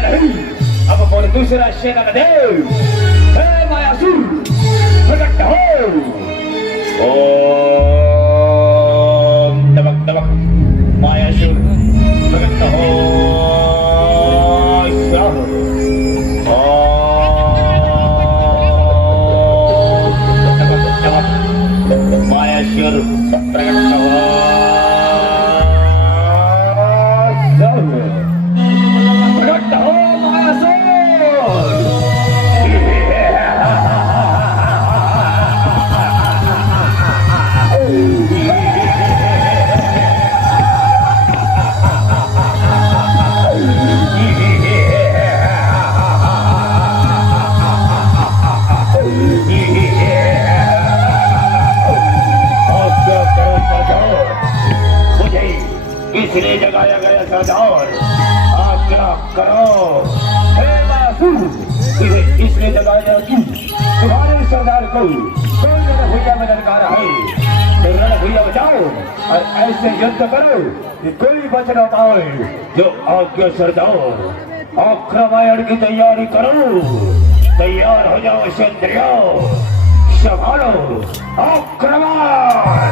नहीं, अब कोई दूसरा सेना का देव हे मायासुर प्रकट हो। ओम तबक तबक मायासुर प्रकट हो। मायासुर प्रकट हो। इसलिए जगाया गया सरदार, आज्ञा करो। हे मायासुर, इसलिए जगाया कि तुम्हारे सरदार को कोई रणभूया में ललकारा है, तो रणभूया बचाओ और ऐसे युद्ध करो कि कोई बच न पाए। जो आज्ञा सरदार, आक्रमण की तैयारी करो। तैयार हो जाओ क्षत्रियो, संभालो आक्रमण।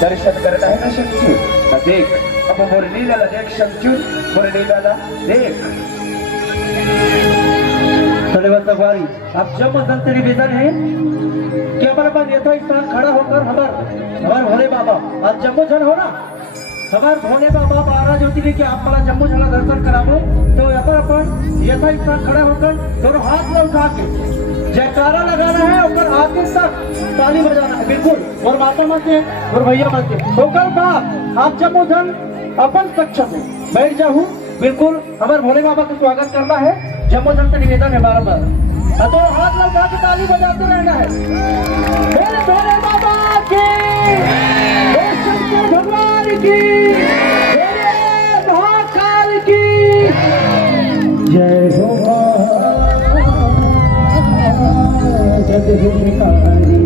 दर्शन करना है ना शंचू देख अब मुरलीलाला देख शंचू मुरलीलाला देख धन्यवाद सवारी आप जब मदन से निवेदन है कि हमारे पास यथा स्थान खड़ा होकर हमारे भोले बाबा आज जम्मू जन हो ना हमारे भोले बाबा 12 ज्योतिर्लिंग के आप बड़ा जम्मू झला दर्शन करावो तो यहाँ पर अपन यथा स्थान खड़ा होकर दोनों हाथ में उठा के जयकारा लगाना है और आगे तक ताली बजाना है बिल्कुल और माता मत और भैया मत होकर बाप आप जम्मू जन अपन सक्षम है बैठ जाऊँ बिल्कुल हमारे भोले बाबा का स्वागत करना है जम्मू जन से निवेदन है बार तो हाथ लगा के ताली बजाते रहना है मेरे भोले बाबा की शंकर भगवान की मेरे महाकाल की जय हो जगदीकारी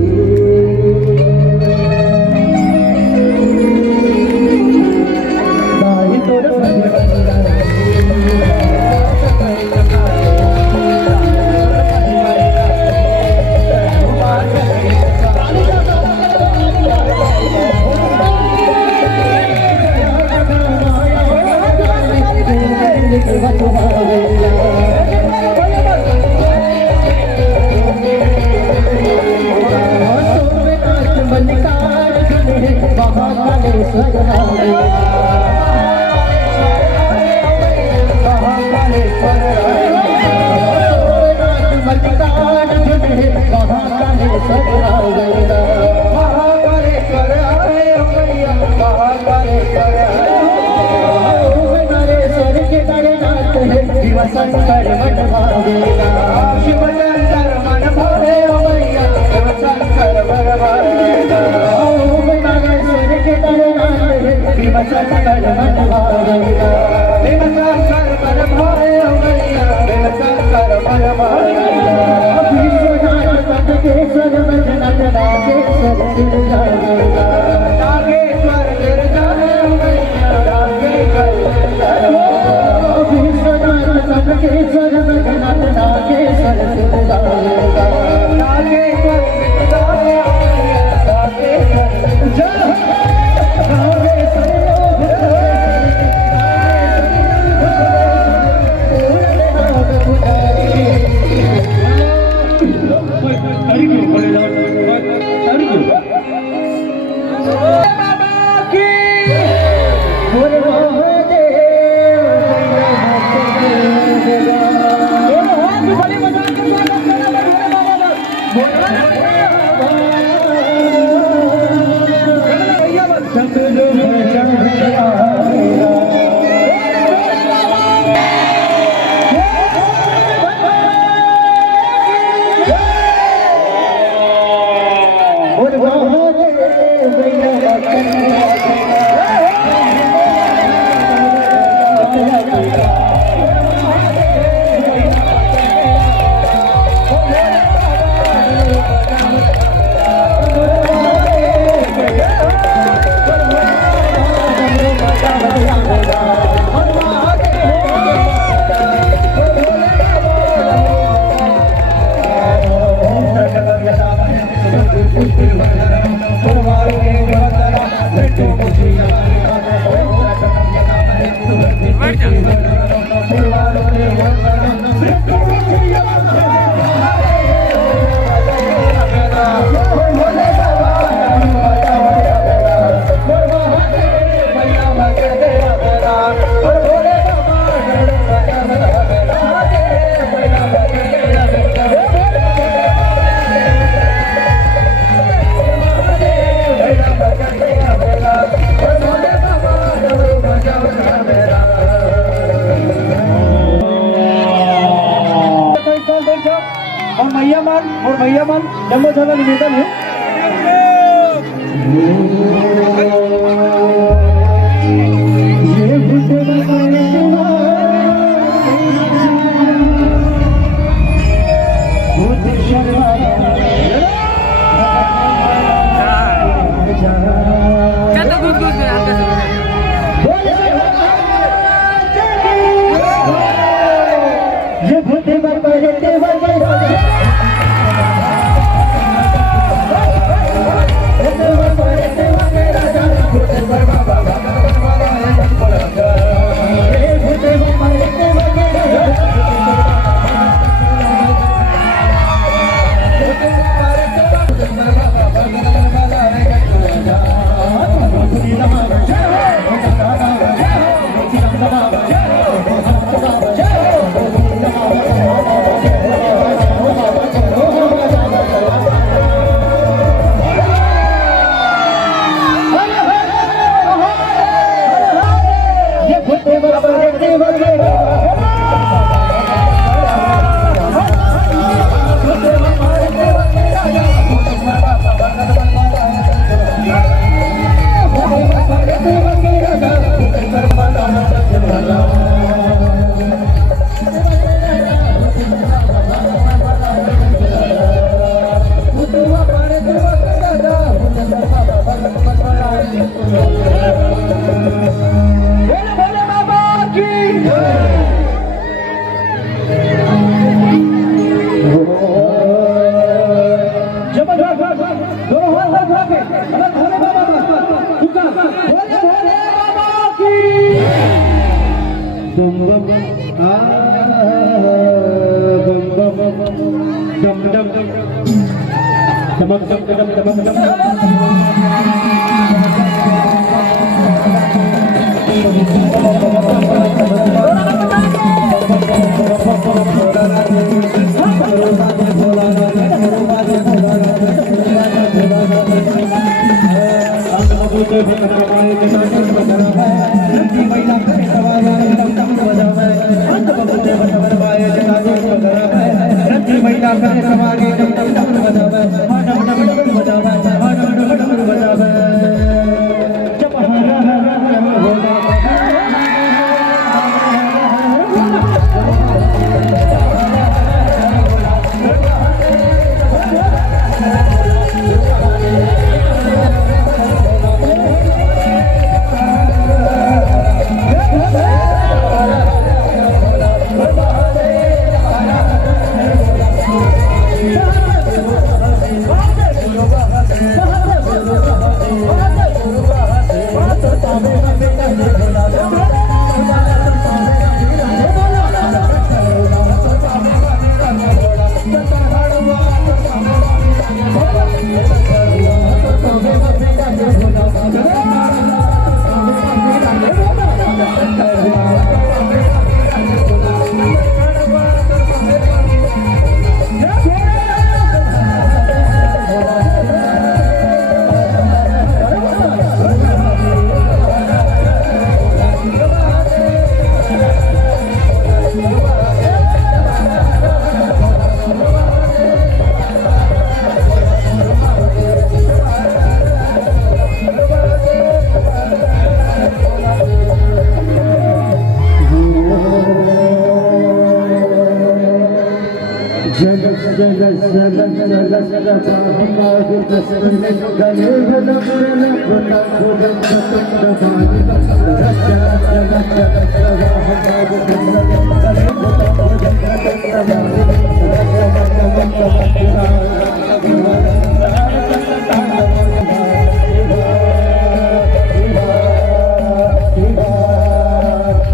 शंकर मन भावेगा शिव शंकर मन भावे मैया शिव शंकर मन भावेगा ओम नागेश्वर के तरनाथ शिव शंकर मन भावेगा और मैया मान जम्मू झाला निवेदन है ये भूते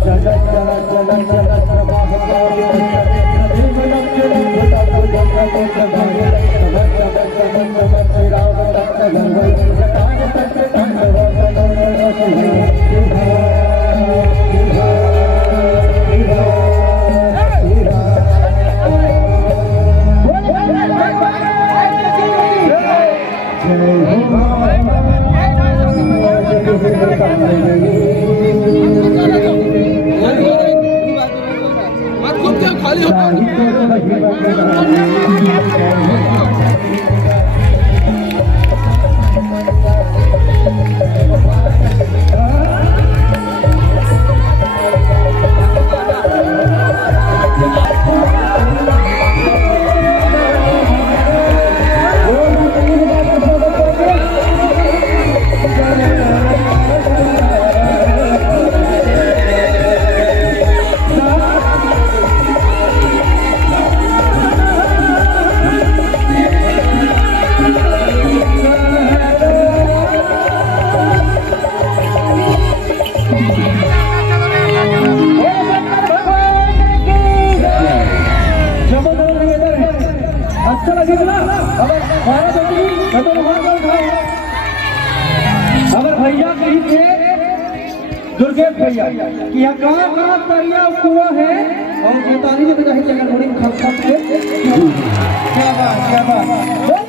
जगत अच्छा लगेगा ना हमारा अगर भैया कहीं थे दुर्गेश भैया कि यहाँ कहाँ तरिया कुआ है और 45 में जगह थोड़ी खप खप के क्या बात